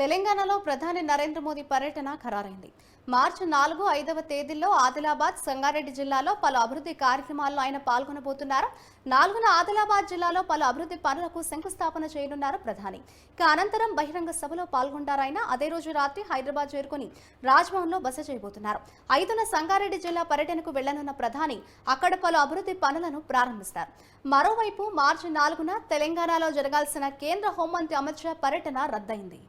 తెలంగాణలో ప్రధాని నరేంద్ర మోదీ పర్యటన ఖరారైంది. మార్చి 4, 5వ తేదీల్లో ఆదిలాబాద్, సంగారెడ్డి జిల్లాలో పలు అభివృద్ధి కార్యక్రమాల్లో ఆయన పాల్గొనబోతున్నారు. 4న ఆదిలాబాద్ జిల్లాలో పలు అభివృద్ధి పనులకు శంకుస్థాపన చేయనున్నారు ప్రధాని. ఇక అనంతరం బహిరంగ సభలో పాల్గొంటారాయన. అదే రోజు రాత్రి హైదరాబాద్ చేరుకుని రాజ్భవన్లో బస చేయబోతున్నారు. 5న సంగారెడ్డి జిల్లా పర్యటనకు వెళ్లనున్న ప్రధాని అక్కడ పలు అభివృద్ధి పనులను ప్రారంభిస్తారు. మరోవైపు మార్చి 4న తెలంగాణలో జరగాల్సిన కేంద్ర హోంమంత్రి అమిత్ షా పర్యటన రద్దయింది.